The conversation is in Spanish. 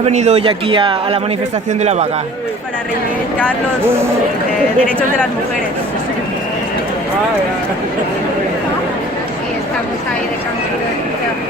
has venido hoy aquí a la manifestación de la vaga? Para reivindicar los derechos de las mujeres. Sí, estamos ahí de camino.